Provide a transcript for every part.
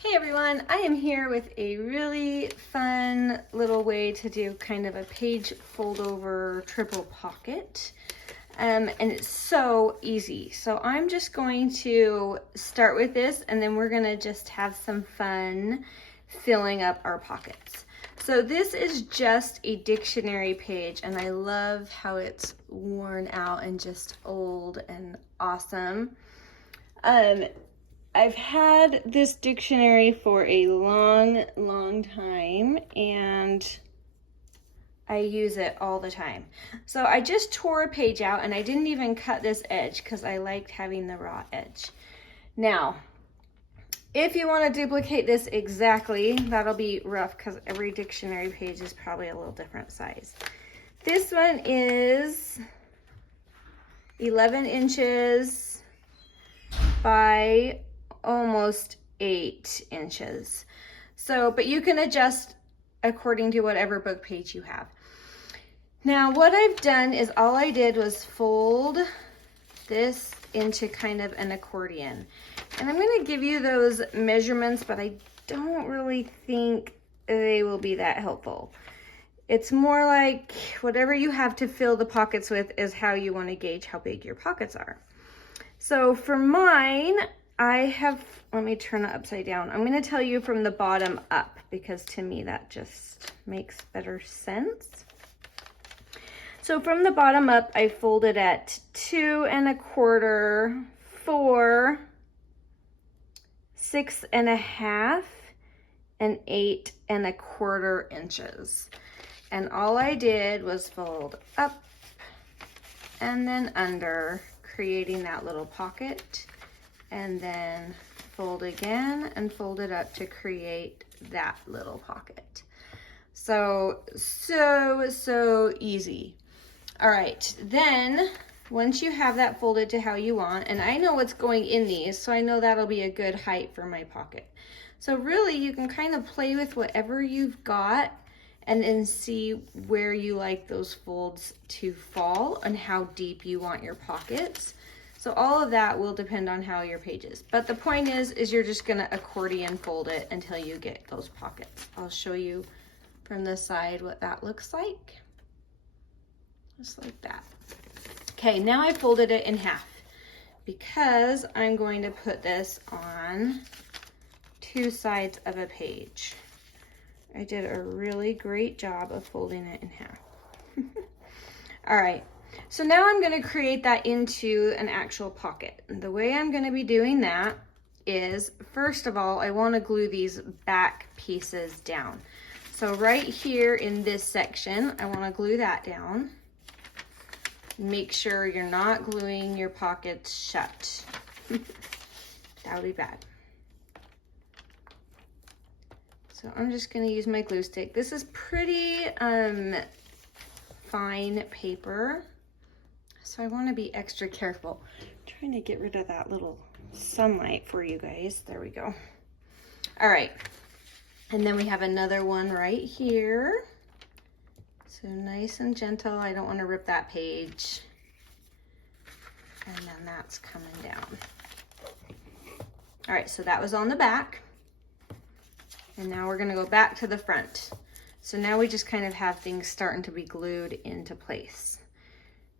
Hey everyone, I am here with a really fun little way to do kind of a page fold over triple pocket. And it's so easy. So I'm just going to start with this and then we're gonna just have some fun filling up our pockets. So this is just a dictionary page and I love how it's worn out and just old and awesome. I've had this dictionary for a long time and I use it all the time. So I just tore a page out and I didn't even cut this edge because I liked having the raw edge. Now, if you want to duplicate this exactly, that'll be rough because every dictionary page is probably a little different size. This one is 11 inches by almost 8 inches. So, but you can adjust according to whatever book page you have. Now, what I've done is all I did was fold this into kind of an accordion. And I'm going to give you those measurements, but I don't really think they will be that helpful. It's more like whatever you have to fill the pockets with is how you want to gauge how big your pockets are. So for mine, I have, let me turn it upside down. I'm going to tell you from the bottom up because to me that just makes better sense. So from the bottom up, I folded at 2 1/4, 4, 6 1/2, and 8 1/4 inches. And all I did was fold up and then under, creating that little pocket, and then fold again and fold it up to create that little pocket. So easy. All right, then once you have that folded to how you want, and I know what's going in these, so I know that'll be a good height for my pocket. So really you can kind of play with whatever you've got and then see where you like those folds to fall and how deep you want your pockets. So all of that will depend on how your page is. But the point is you're just gonna accordion fold it until you get those pockets. I'll show you from the side what that looks like. Just like that. Okay, now I folded it in half because I'm going to put this on 2 sides of a page. I did a really great job of folding it in half. All right, so now I'm going to create that into an actual pocket. The way I'm going to be doing that is, first of all, I want to glue these back pieces down. So right here in this section, I want to glue that down. Make sure you're not gluing your pockets shut. That would be bad. So I'm just going to use my glue stick. This is pretty fine paper, so I want to be extra careful. I'm trying to get rid of that little sunlight for you guys. There we go. All right, and then we have another one right here. So nice and gentle. I don't want to rip that page. And then that's coming down. All right, so that was on the back. And now we're going to go back to the front. So now we just kind of have things starting to be glued into place.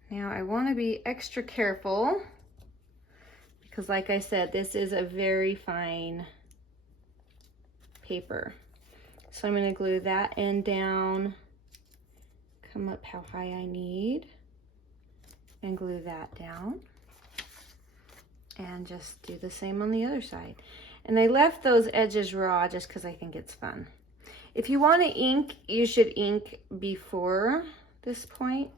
Now I want to be extra careful because like I said, this is a very fine paper. So I'm going to glue that end down, come up how high I need, and glue that down. And just do the same on the other side. And I left those edges raw just because I think it's fun. If you want to ink, you should ink before this point,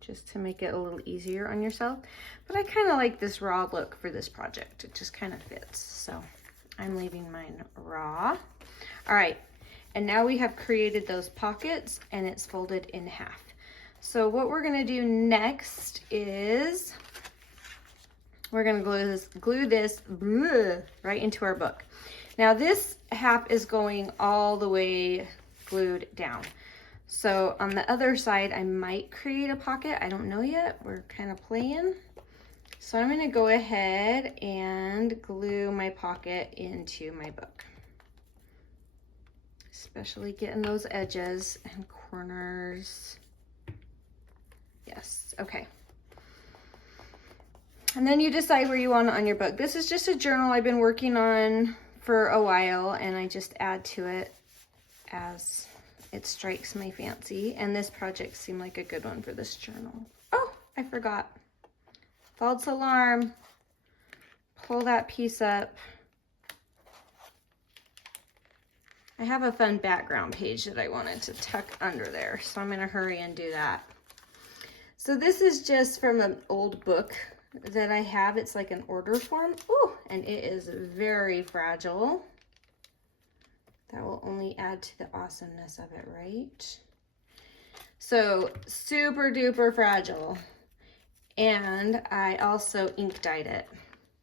just to make it a little easier on yourself. But I kind of like this raw look for this project. It just kind of fits. So I'm leaving mine raw. All right, and now we have created those pockets and it's folded in half. So what we're gonna do next is we're gonna glue this right into our book. Now this half is going all the way glued down. So on the other side, I might create a pocket. I don't know yet. We're kind of playing. So I'm gonna go ahead and glue my pocket into my book. especially getting those edges and corners. Yes, okay. And then you decide where you want it on your book. This is just a journal I've been working on for a while, and I just add to it as it strikes my fancy. And this project seemed like a good one for this journal. Oh, I forgot. False alarm. Pull that piece up. I have a fun background page that I wanted to tuck under there, so I'm gonna hurry and do that. So this is just from an old book that I have. It's like an order form. Ooh, and it is very fragile. That will only add to the awesomeness of it, right? So super duper fragile. And I also ink dyed it.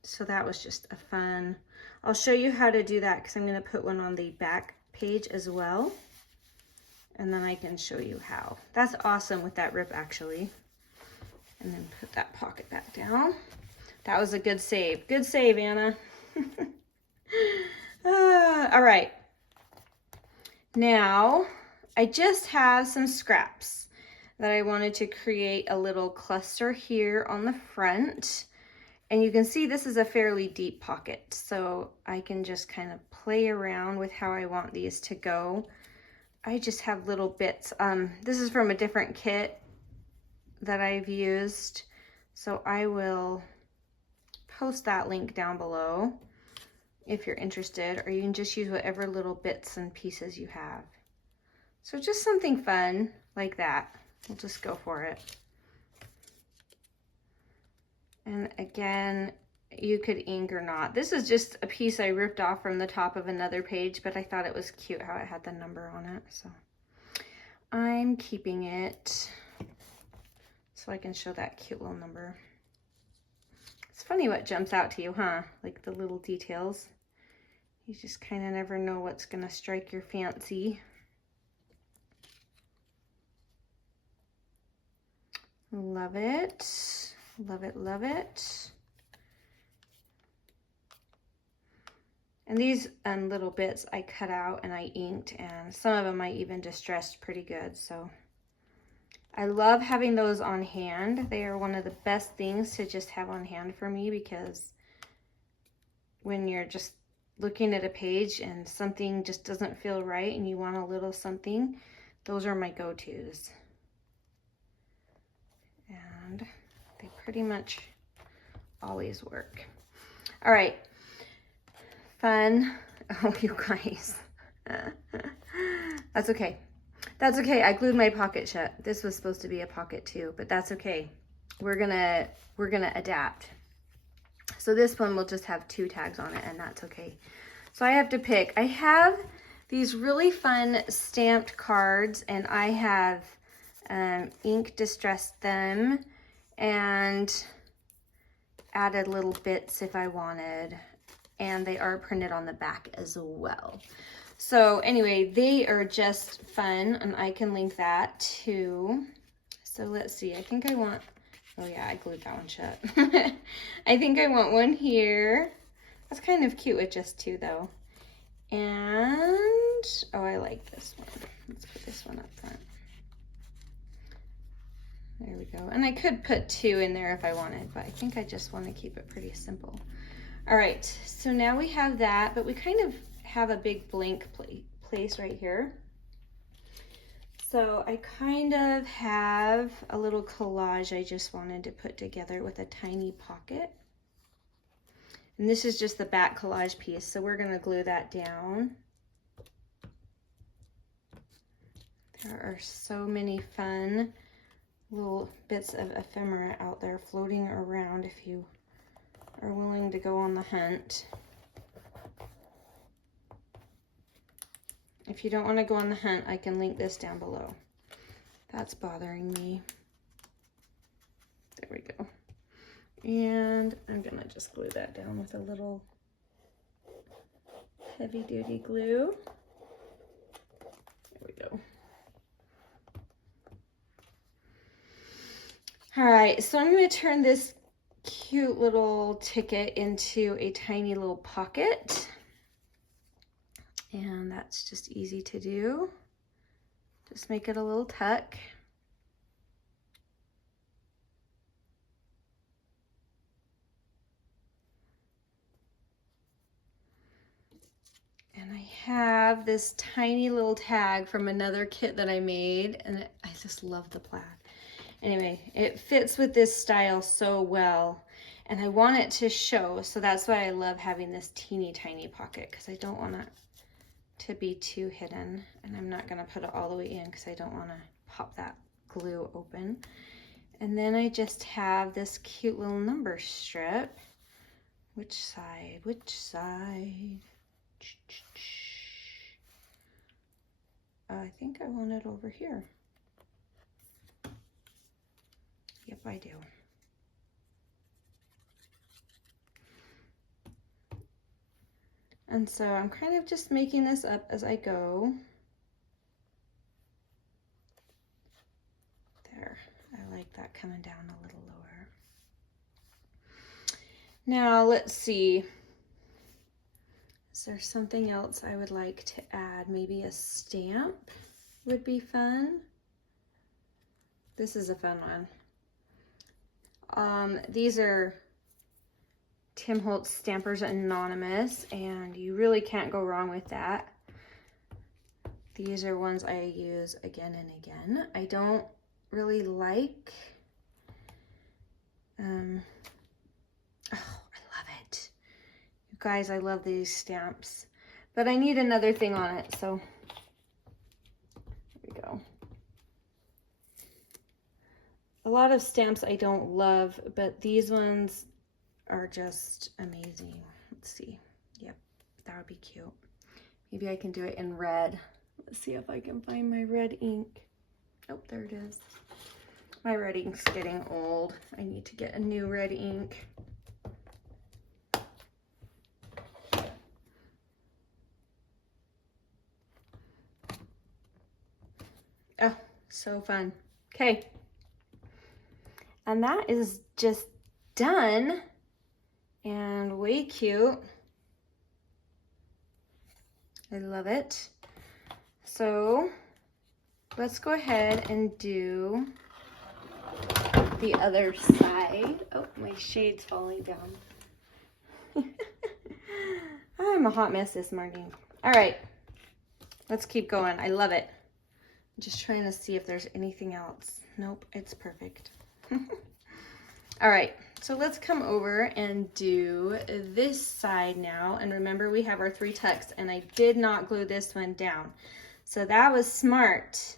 So that was just a fun, I'll show you how to do that because I'm going to put one on the back page as well. And then I can show you how. That's awesome with that rip actually. And then put that pocket back down. That was a good save. Good save, Anna. All right. Now, I just have some scraps that I wanted to create a little cluster here on the front. And you can see this is a fairly deep pocket. So I can just kind of play around with how I want these to go. I just have little bits. This is from a different kit that I've used, so I will post that link down below if you're interested, or you can just use whatever little bits and pieces you have. So just something fun like that. We'll just go for it. And again, you could ink or not. This is just a piece I ripped off from the top of another page, but I thought it was cute how it had the number on it, so I'm keeping it so I can show that cute little number. It's funny what jumps out to you, huh? Like the little details. You just kind of never know what's gonna strike your fancy. Love it. Love it, love it. And these little bits I cut out and I inked, and some of them I even distressed pretty good, so I love having those on hand. They are one of the best things to just have on hand for me, because when you're just looking at a page and something just doesn't feel right and you want a little something, those are my go-tos. And they pretty much always work. All right, fun. Oh, you guys. That's okay. That's okay. I glued my pocket shut. This was supposed to be a pocket too, but that's okay. We're gonna adapt. So this one will just have 2 tags on it, and that's okay. So I have to pick. I have these really fun stamped cards, and I have ink distressed them and added little bits if I wanted, and they are printed on the back as well. So anyway, they are just fun, and I can link that too. So let's see, I think I want, oh yeah, I glued that one shut. I think I want one here. That's kind of cute with just 2 though. And, oh, I like this one. Let's put this one up front. There we go. And I could put 2 in there if I wanted, but I think I just want to keep it pretty simple. All right, so now we have that, but we kind of have a big blank place right here. So I kind of have a little collage I just wanted to put together with a tiny pocket. And this is just the back collage piece, so we're going to glue that down. There are so many fun little bits of ephemera out there floating around if you are willing to go on the hunt. If you don't want to go on the hunt, I can link this down below. That's bothering me. There we go. And I'm gonna just glue that down with a little heavy duty glue. There we go. All right, so I'm going to turn this cute little ticket into a tiny little pocket. And that's just easy to do. Just make it a little tuck. And I have this tiny little tag from another kit that I made, and I just love the plaid. Anyway, it fits with this style so well, and I want it to show, so that's why I love having this teeny tiny pocket, because I don't want it to be too hidden, and I'm not going to put it all the way in because I don't want to pop that glue open. And then I just have this cute little number strip. Which side? Which side? I think I want it over here. Yep, I do. And so I'm kind of just making this up as I go. There, I like that coming down a little lower. Now let's see. Is there something else I would like to add? Maybe a stamp would be fun. This is a fun one. These are Tim Holtz Stampers Anonymous, and you really can't go wrong with that. These are ones I use again and again. I don't really like, oh, I love it. You guys, I love these stamps, but I need another thing on it, so there we go. A lot of stamps I don't love, but these ones are just amazing. Let's see. Yep, that would be cute. Maybe I can do it in red. Let's see if I can find my red ink. Oh, there it is. My red ink's getting old. I need to get a new red ink. Oh, so fun. Okay. And that is just done. And way cute. I love it. So let's go ahead and do the other side. Oh, my shade's falling down. I'm a hot mess this morning. All right, let's keep going. I love it. I'm just trying to see if there's anything else. Nope, it's perfect. All right, so let's come over and do this side now. And remember, we have our 3 tucks, and I did not glue this one down. So that was smart.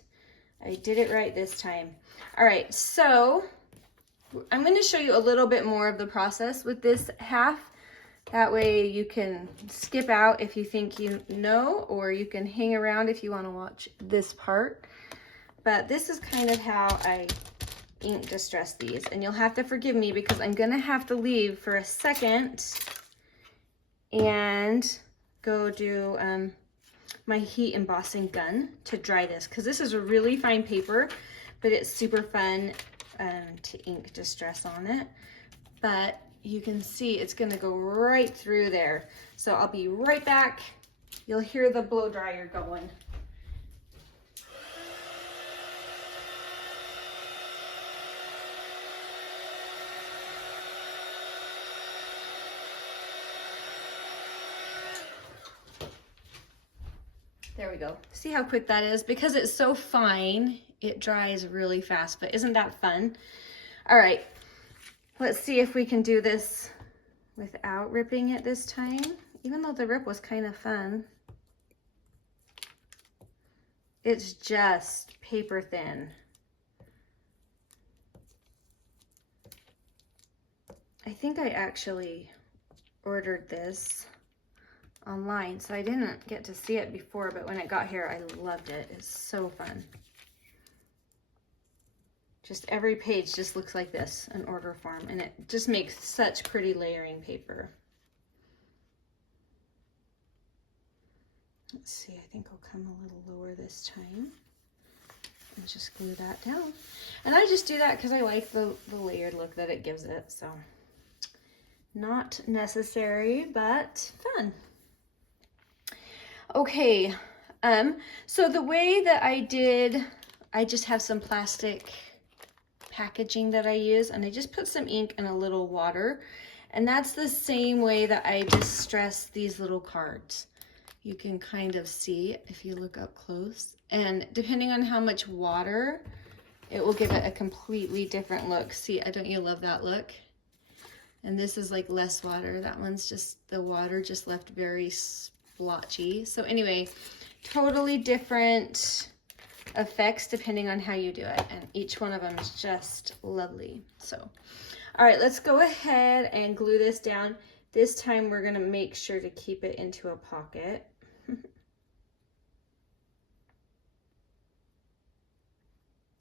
I did it right this time. All right, so I'm going to show you a little bit more of the process with this half. That way you can skip out if you think you know, or you can hang around if you want to watch this part. But this is kind of how I ink distress these, and you'll have to forgive me because I'm gonna have to leave for a second and go do my heat embossing gun to dry this, because this is a really fine paper, but it's super fun to ink distress on it. But you can see it's gonna go right through there. So I'll be right back. You'll hear the blow dryer going. There we go. See how quick that is? Because it's so fine, it dries really fast, but isn't that fun? All right, let's see if we can do this without ripping it this time, even though the rip was kind of fun. It's just paper thin. I think I actually ordered this online, so I didn't get to see it before, but when it got here, I loved it. It's so fun. Just every page just looks like this, an order form, and it just makes such pretty layering paper. Let's see, I think I'll come a little lower this time and just glue that down. And I just do that because I like the layered look that it gives it, so not necessary, but fun. Okay, so the way that I just have some plastic packaging that I use, and I just put some ink and a little water, and that's the same way that I distress these little cards. You can kind of see if you look up close, and depending on how much water, it will give it a completely different look. See, don't you love that look? And this is like less water. That one's just, the water just left very splotchy. So anyway, totally different effects depending on how you do it, and each one of them is just lovely. So all right, let's go ahead and glue this down. This time we're going to make sure to keep it into a pocket.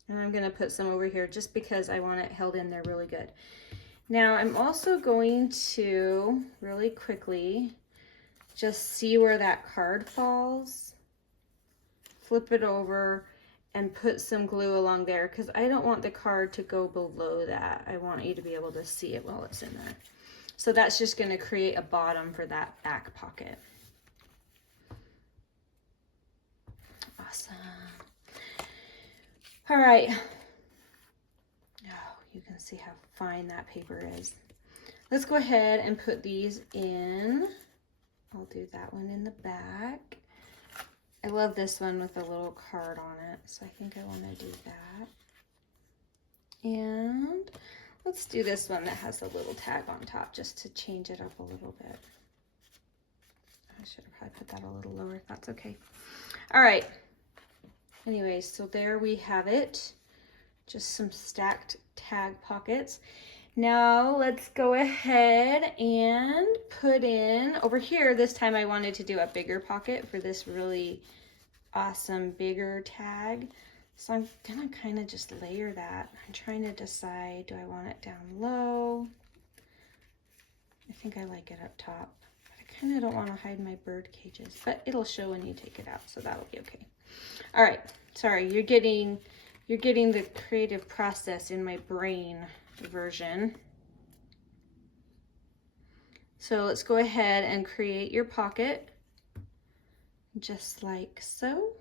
And I'm going to put some over here just because I want it held in there really good. Now I'm also going to really quickly just see where that card falls, flip it over, and put some glue along there, because I don't want the card to go below that. I want you to be able to see it while it's in there. So that's just going to create a bottom for that back pocket. Awesome. All right. Oh, you can see how fine that paper is. Let's go ahead and put these in. I'll do that one in the back. I love this one with a little card on it, so I think I want to do that. And let's do this one that has a little tag on top just to change it up a little bit. I should have probably put that a little lower. That's okay. All right. Anyway, so there we have it. Just some stacked tag pockets. Now let's go ahead and put in over here. This time I wanted to do a bigger pocket for this really awesome bigger tag. So I'm gonna kind of just layer that. I'm trying to decide, do I want it down low? I think I like it up top. I kind of don't want to hide my bird cages, but it'll show when you take it out, so that'll be okay. All right, sorry, you're getting the creative process in my brain version. So let's go ahead and create your pocket just like so.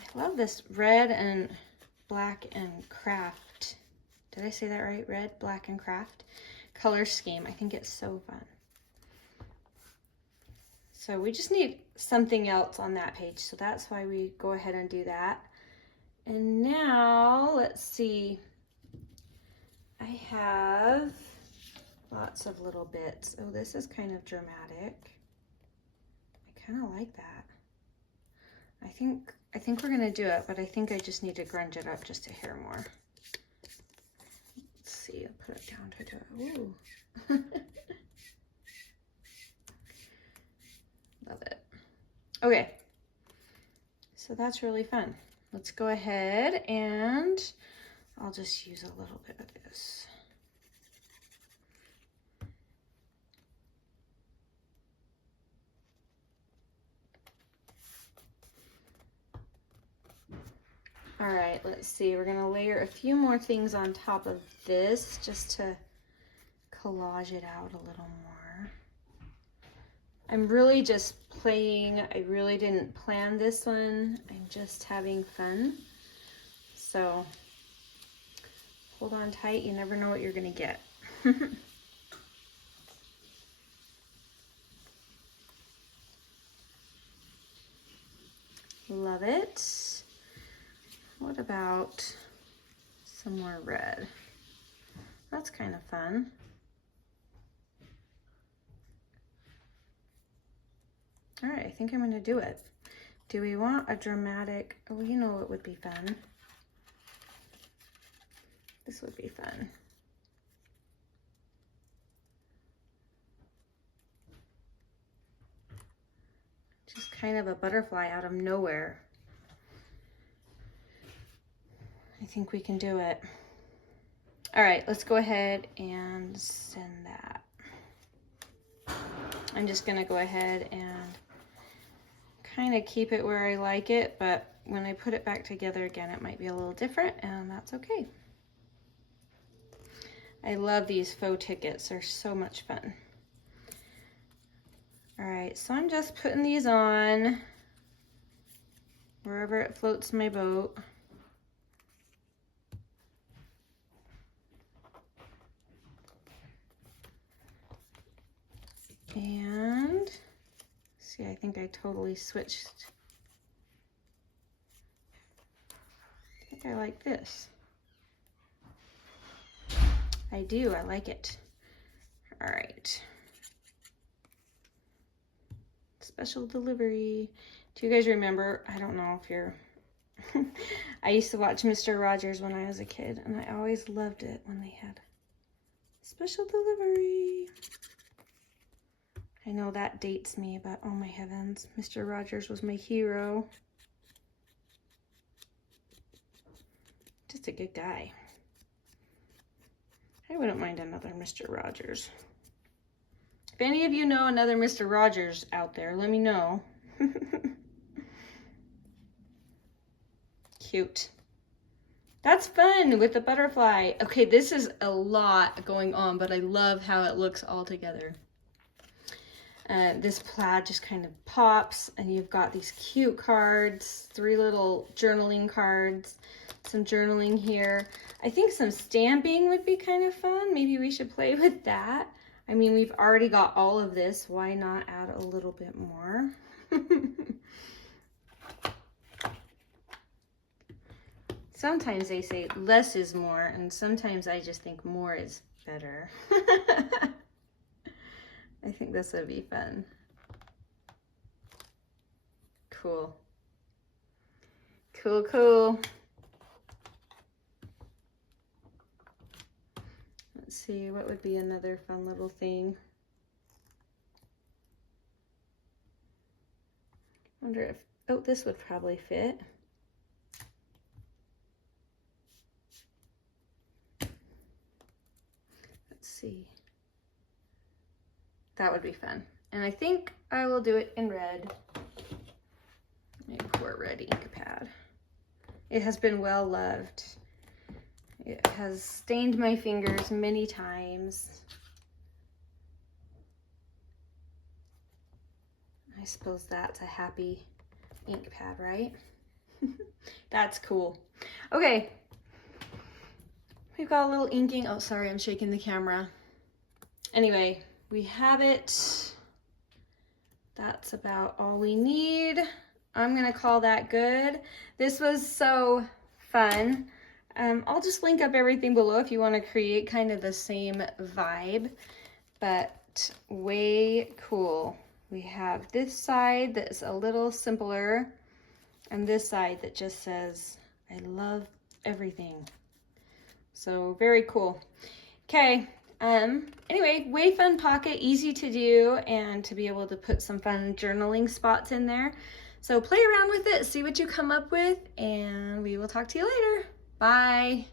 I love this red and black and craft. Did I say that right? Red, black, and craft color scheme. I think it's so fun. So we just need something else on that page, so that's why we go ahead and do that. And now let's see, I have lots of little bits. Oh, this is kind of dramatic. I kind of like that. I think we're gonna do it, but I think I just need to grunge it up just a hair more. Let's see, I'll put it down to do it. Ooh. Love it. Okay, so that's really fun. Let's go ahead and I'll just use a little bit of this. All right, let's see. We're gonna layer a few more things on top of this just to collage it out a little more. I'm really just playing. I really didn't plan this one. I'm just having fun. So hold on tight. You never know what you're gonna get. Love it. What about some more red? That's kind of fun. All right, I think I'm gonna do it. Do we want a dramatic, oh, you know what would be fun? This would be fun. Just kind of a butterfly out of nowhere. I think we can do it. All right, let's go ahead and send that. I'm just gonna go ahead and kind of keep it where I like it, but when I put it back together again, it might be a little different, and that's okay. I love these faux tickets. They're so much fun. All right, so I'm just putting these on wherever it floats my boat. And see, I think I totally switched. I think I like this. I do, I like it. All right. Special delivery. Do you guys remember? I don't know if you're... I used to watch Mr. Rogers when I was a kid, and I always loved it when they had special delivery. I know that dates me, but oh my heavens, Mr. Rogers was my hero. Just a good guy. I wouldn't mind another Mr. Rogers. If any of you know another Mr. Rogers out there, let me know. Cute. That's fun with the butterfly. Okay, this is a lot going on, but I love how it looks all together. This plaid just kind of pops, and you've got these cute cards, 3 little journaling cards, some journaling here. I think some stamping would be kind of fun. Maybe we should play with that. I mean, we've already got all of this. Why not add a little bit more? Sometimes they say less is more, and sometimes I just think more is better. I think this would be fun. Cool. Cool, cool. Let's see, what would be another fun little thing? Wonder if, oh, this would probably fit. Let's see. That would be fun. And I think I will do it in red. Let me pour red ink pad. It has been well loved. It has stained my fingers many times. I suppose that's a happy ink pad, right? That's cool. Okay. We've got a little inking. Oh, sorry, I'm shaking the camera. Anyway, we have it. That's about all we need. I'm gonna call that good. This was so fun. I'll just link up everything below if you want to create kind of the same vibe, but way cool. We have this side that's a little simpler, and this side that just says, I love everything. So very cool. Okay. Anyway, way fun pocket, easy to do, and to be able to put some fun journaling spots in there. So play around with it, see what you come up with, and we will talk to you later. Bye.